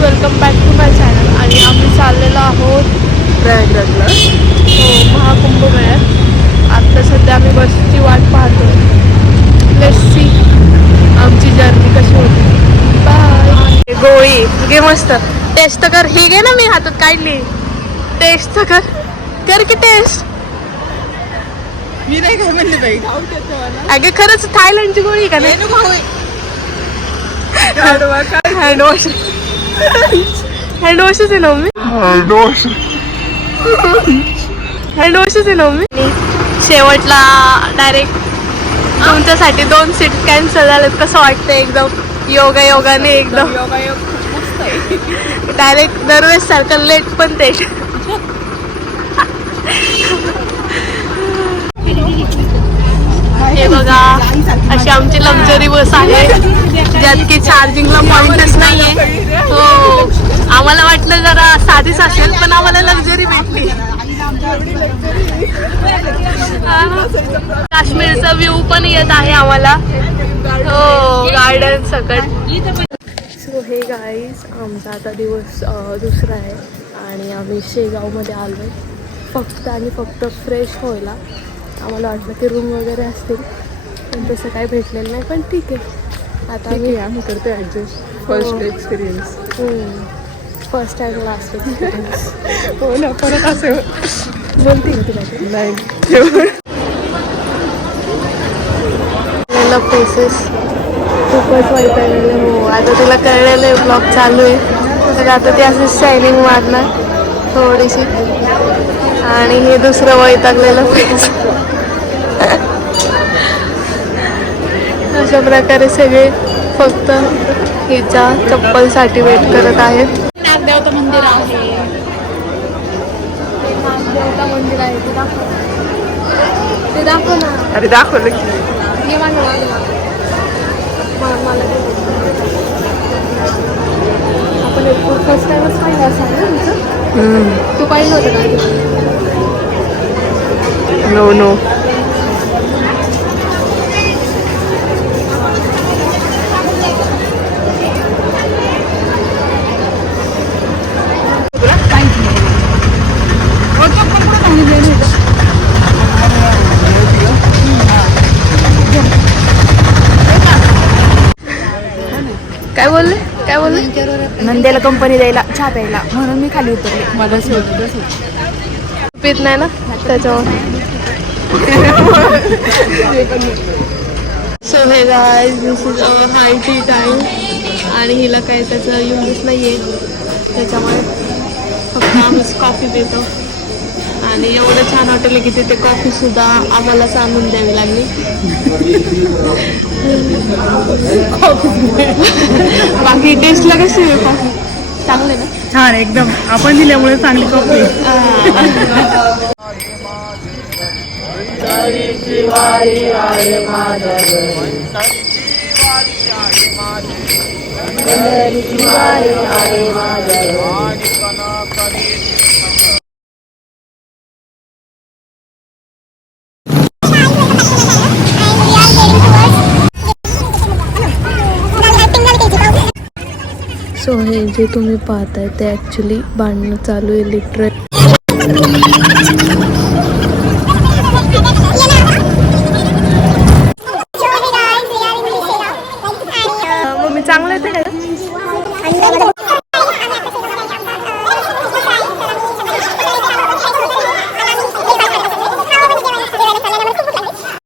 Welcome back to my channel. आणि आम्ही चाललेलो आहोत प्रयागराजला. हो, महाकुंभमेळ्यात. आत्ता सध्या आम्ही बसची वाट पाहतो. लेट्स सी आमची जर्नी कशी होती. बाय. गोळी घे मस्त. टेस्ट कर. ही घे ना, मी हातात काढली. टेस्ट कर. कर की टेस्ट. मी नाही खाऊ म्हणले बाई. अगे खरंच थायलंडची गोळी का नाही? हँडवॉश. हँडवॉशच आहे ना मम्मी. हँडवॉशच आहे ना मम्मी. शेवटला डायरेक्ट तुमच्यासाठी 2 सीट कॅन्सल झालेत. कसं वाटतं? एकदम योगाने एकदम डायरेक्ट दरवेळेस सारखं लेट पण ते. हे बघा, अशी आमची लक्झरी बस आहे ज्यात की चार्जिंगला पॉइंटच नाहीये. हो, आम्हाला वाटलं जरा साधीच असेल, पण आम्हाला लक्झरी भेटली. काश्मीरचा व्ह्यू पण येत आहे आम्हाला. हो, गार्डन सकट. सो हे गाईज, आमचा आता दिवस दुसरा आहे आणि आम्ही शेगावमध्ये आलो आहे फक्त फ्रेश व्हायला. आम्हाला वाटलं की रूम वगैरे असतील, पण तसं काही भेटलेलं नाही. पण ठीक आहे, आता आम्ही करतो adjust. First experience. First time last experience. हो ना, परत असं बोलते का तुला? नाही. फेसेस खूपच वाईट आहे. हो, आता तुला कळलेलं आहे, ब्लॉग चालू आहे. तर आता ती असं शायनिंग मारणार थोडीशी. आणि हे दुसरं वैतागलेलं फेस. अशा प्रकारे सगळे फक्त हिच्या चप्पलसाठी वेट करत आहेत. नागदेवता मंदिर आहे. नागदेवता मंदिर आहे, ते दाखव ना. अरे दाखवलं की. ये मागं मला आपण फर्स्ट टाइमच पाहिलं असं ना तुमचं. तू पाहिलं होतं का? नो. काय बोलले? नंद्याला कंपनी द्यायला, चहा प्यायला, म्हणून मी खाली उतरले. मला पीत नाही ना त्याच्यावर. सो हे guys, this is our high T time. आणि हिला काय त्याचं युजच नाही आहे, त्याच्यामुळे फक्त आम्हीच कॉफी पितो. आणि एवढं छान हॉटेल आहे की तिथे कॉफीसुद्धा आम्हालाच आणून द्यावी लागली. बाकी टेस्टला कशी आहे कॉफी? चांगले ना? छान एकदम. आपण दिल्यामुळे चांगली कॉफी. सो हे जे तुम्ही पाहताय ते ॲक्च्युली भांडणं चालू आहे लिटरल. मम्मी चांगलं येते का?